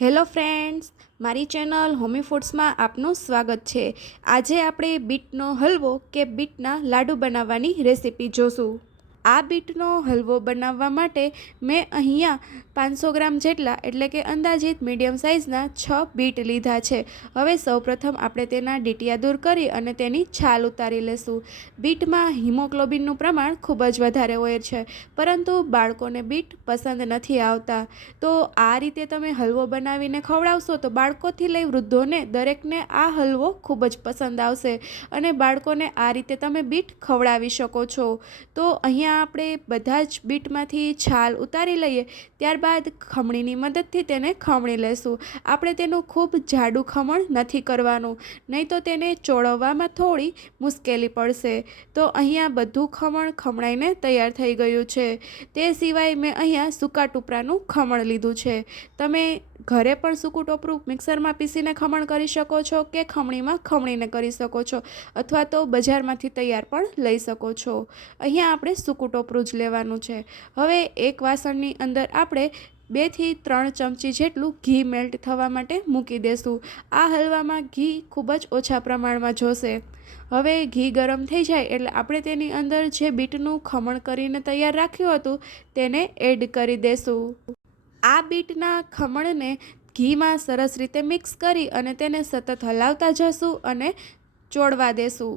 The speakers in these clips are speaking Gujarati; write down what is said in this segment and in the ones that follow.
હેલો ફ્રેન્ડ્સ, મારી ચેનલ હોમી ફૂડ્સમાં આપનું સ્વાગત છે। આજે આપણે બીટનો હલવો કે બીટના લાડુ બનાવવાની રેસીપી જોશું। આ બીટનો હલવો બનાવવા માટે મેં અહીંયા 500 ગ્રામ જેટલા એટલે કે અંદાજિત મીડિયમ સાઇઝના 6 બીટ લીધા છે। હવે સૌપ્રથમ આપણે તેના ડીટીયા દૂર કરી અને તેની છાલ ઉતારી લેશું। બીટમાં હિમોગ્લોબિનનું પ્રમાણ ખૂબ જ વધારે હોય છે, પરંતુ બાળકોને બીટ પસંદ નથી આવતા। તો આ રીતે તમે હલવો બનાવીને ખવડાવશો તો બાળકોથી લઈ વૃદ્ધોને દરેકને આ હલવો ખૂબ જ પસંદ આવશે અને બાળકોને આ રીતે તમે બીટ ખવડાવી શકો છો। તો અહીંયા આપણે બધા જ બીટમાંથી છાલ ઉતારી લઈએ, ત્યારબાદ ખમણીની મદદથી તેને ખમણી લેશું। આપણે તેનું ખૂબ જાડું ખમણ નથી કરવાનું, નહીં તો તેને ચોળવવામાં થોડી મુશ્કેલી પડશે। તો અહીંયા બધું ખમણ ખમણાઈને તૈયાર થઈ ગયું છે। તે સિવાય મેં અહીંયા સૂકા ટુપરાનું ખમણ લીધું છે। તમે ઘરે પણ સૂકું ટોપરું મિક્સરમાં પીસીને ખમણ કરી શકો છો કે ખમણીમાં ખમણીને કરી શકો છો, અથવા તો બજારમાંથી તૈયાર પણ લઈ શકો છો। અહીંયા આપણે સૂકું ટોપરું જ લેવાનું છે। હવે એક વાસણની અંદર આપણે 2 થી 3 ચમચી જેટલું ઘી મેલ્ટ થવા માટે મૂકી દેશું। આ હલવામાં ઘી ખૂબ જ ઓછા પ્રમાણમાં જોશે। હવે ઘી ગરમ થઈ જાય એટલે આપણે તેની અંદર જે બીટનું ખમણ કરીને તૈયાર રાખ્યું હતું તેને એડ કરી દેશું। આ બીટના ખમણને ઘીમાં સરસ રીતે મિક્સ કરી અને તેને સતત હલાવતા જશું અને ચોળવા દેશું।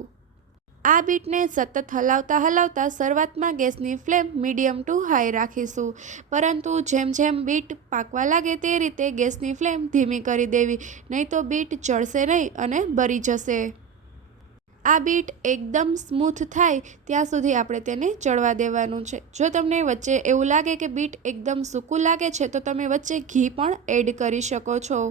આ બીટને સતત હલાવતા શરૂઆતમાં ગેસની ફ્લેમ મીડિયમ ટુ હાઈ રાખીશું, પરંતુ જેમ જેમ બીટ પાકવા લાગે તે રીતે ગેસની ફ્લેમ ધીમી કરી દેવી, નહીં તો બીટ ચડશે નહીં અને બળી જશે। આ બીટ એકદમ સ્મૂથ થાય ત્યાં સુધી આપણે તેને ચડવા દેવાનું છે। જો તમને વચ્ચે એવું લાગે કે બીટ એકદમ સૂકું લાગે છે તો તમે વચ્ચે ઘી પણ એડ કરી શકો છો।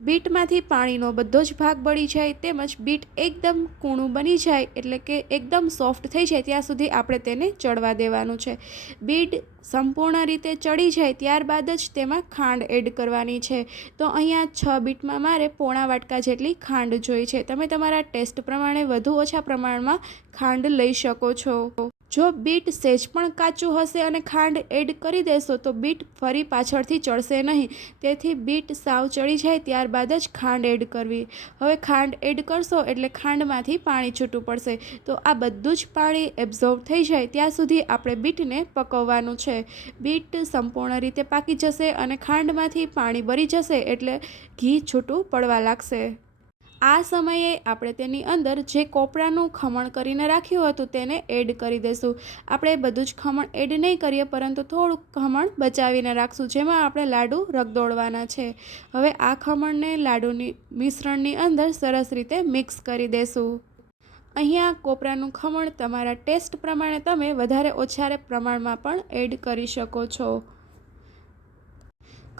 બીટમાંથી પાણીનો બધો જ ભાગ બળી જાય તેમજ બીટ એકદમ કૂણું બની જાય એટલે કે એકદમ સોફ્ટ થઈ જાય ત્યાં સુધી આપણે તેને ચડવા દેવાનું છે। બીટ સંપૂર્ણ રીતે ચડી જાય ત્યારબાદ જ તેમાં ખાંડ એડ કરવાની છે। તો અહીંયા 6 બીટમાં મારે પોણા વાટકા જેટલી ખાંડ જોઈ છે। તમે તમારા ટેસ્ટ પ્રમાણે વધુ ઓછા પ્રમાણમાં ખાંડ લઈ શકો છો। જો બીટ સહેજ પણ કાચું હશે અને ખાંડ એડ કરી દેશો તો બીટ ફરી પાછળથી ચડશે નહીં, તેથી બીટ સાવ ચડી જાય ત્યારબાદ જ ખાંડ એડ કરવી। હવે ખાંડ એડ કરશો એટલે ખાંડમાંથી પાણી છૂટું પડશે, તો આ બધું જ પાણી એબ્ઝોર્બ થઈ જાય ત્યાં સુધી આપણે બીટને પકવવાનું છે। બીટ સંપૂર્ણ રીતે પાકી જશે અને ખાંડમાંથી પાણી બળી જશે એટલે ઘી છૂટું પડવા લાગશે। આ સમયે આપણે તેની અંદર જે કોપરાનું ખમણ કરીને રાખ્યું હતું તેને એડ કરી દઈશું। આપણે બધું જ ખમણ એડ નહીં કરીએ, પરંતુ થોડુંક ખમણ બચાવીને રાખશું, જેમાં આપણે લાડુ રગદોળવાના છે। હવે આ ખમણને લાડુની મિશ્રણની અંદર સરસ રીતે મિક્સ કરી દેશું। અહીંયા કોપરાનું ખમણ તમારા ટેસ્ટ પ્રમાણે તમે વધારે ઓછા પ્રમાણમાં પણ એડ કરી શકો છો।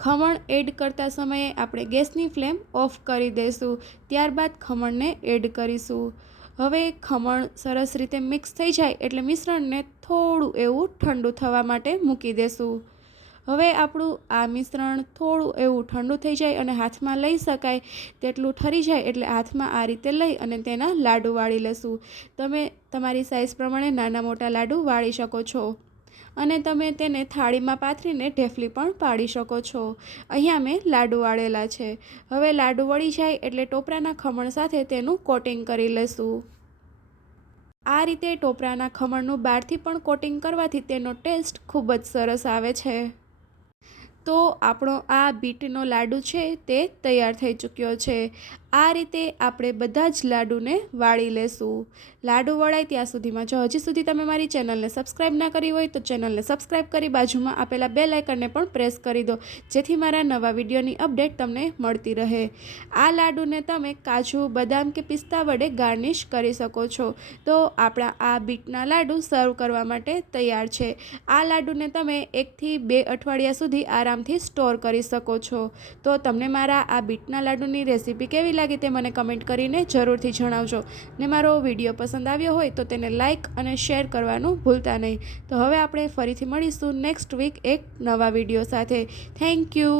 ખમણ એડ કરતા સમયે આપણે ગેસની ફ્લેમ ઓફ કરી દઈશું, ત્યારબાદ ખમણને એડ કરીશું। હવે ખમણ સરસ રીતે મિક્સ થઈ જાય એટલે મિશ્રણને થોડું એવું ઠંડુ થવા માટે મૂકી દેશું। હવે આપણું આ મિશ્રણ થોડું એવું ઠંડુ થઈ જાય અને હાથમાં લઈ શકાય તેટલું ઠરી જાય એટલે હાથમાં આ રીતે લઈ અને તેના લાડુ વાળી લેશું। તમે તમારી સાઇઝ પ્રમાણે નાના મોટા લાડુ વાળી શકો છો અને તમે તેને થાળીમાં પાથરીને ઢેફલી પણ પાડી શકો છો। અહીંયા મેં લાડુ વાળેલા છે। હવે લાડુ વળી જાય એટલે ટોપરાના ખમણ સાથે તેનું કોટિંગ કરી લેશું। આ રીતે ટોપરાના ખમણનું બહારથી પણ કોટિંગ કરવાથી તેનો ટેસ્ટ ખૂબ જ સરસ આવે છે। તો આપણો આ બીટનો લાડુ છે તે તૈયાર થઈ ચૂક્યો છે। આ રીતે આપણે બધા જ લાડુને વાળી લેશું। લાડુ વળાય ત્યાં સુધીમાં જો હજી સુધી તમે મારી ચેનલને સબસ્ક્રાઈબ ના કરી હોય તો ચેનલને સબસ્ક્રાઈબ કરી બાજુમાં આપેલા બેલ આઇકનને પણ પ્રેસ કરી દો, જેથી મારા નવા વિડીયોની અપડેટ તમને મળતી રહે। આ લાડુને તમે કાજુ, બદામ કે પિસ્તા વડે ગાર્નિશ કરી શકો છો। તો આપણા આ બીટના લાડુ સર્વ કરવા માટે તૈયાર છે। આ લાડુને તમે 1 થી 2 અઠવાડિયા સુધી આરામથી સ્ટોર કરી શકો છો। તો તમને મારા આ બીટના લાડુની રેસીપી કેવી લાગી તે મને કમેન્ટ કરીને જરૂરથી જણાવજો ને મારો વિડીયો પસંદ આવ્યો હોય તો તેને લાઇક અને શેર કરવાનું ભૂલતા નહીં। તો હવે આપણે ફરીથી મળીશું નેક્સ્ટ વીક એક નવા વિડીયો સાથે। Thank you.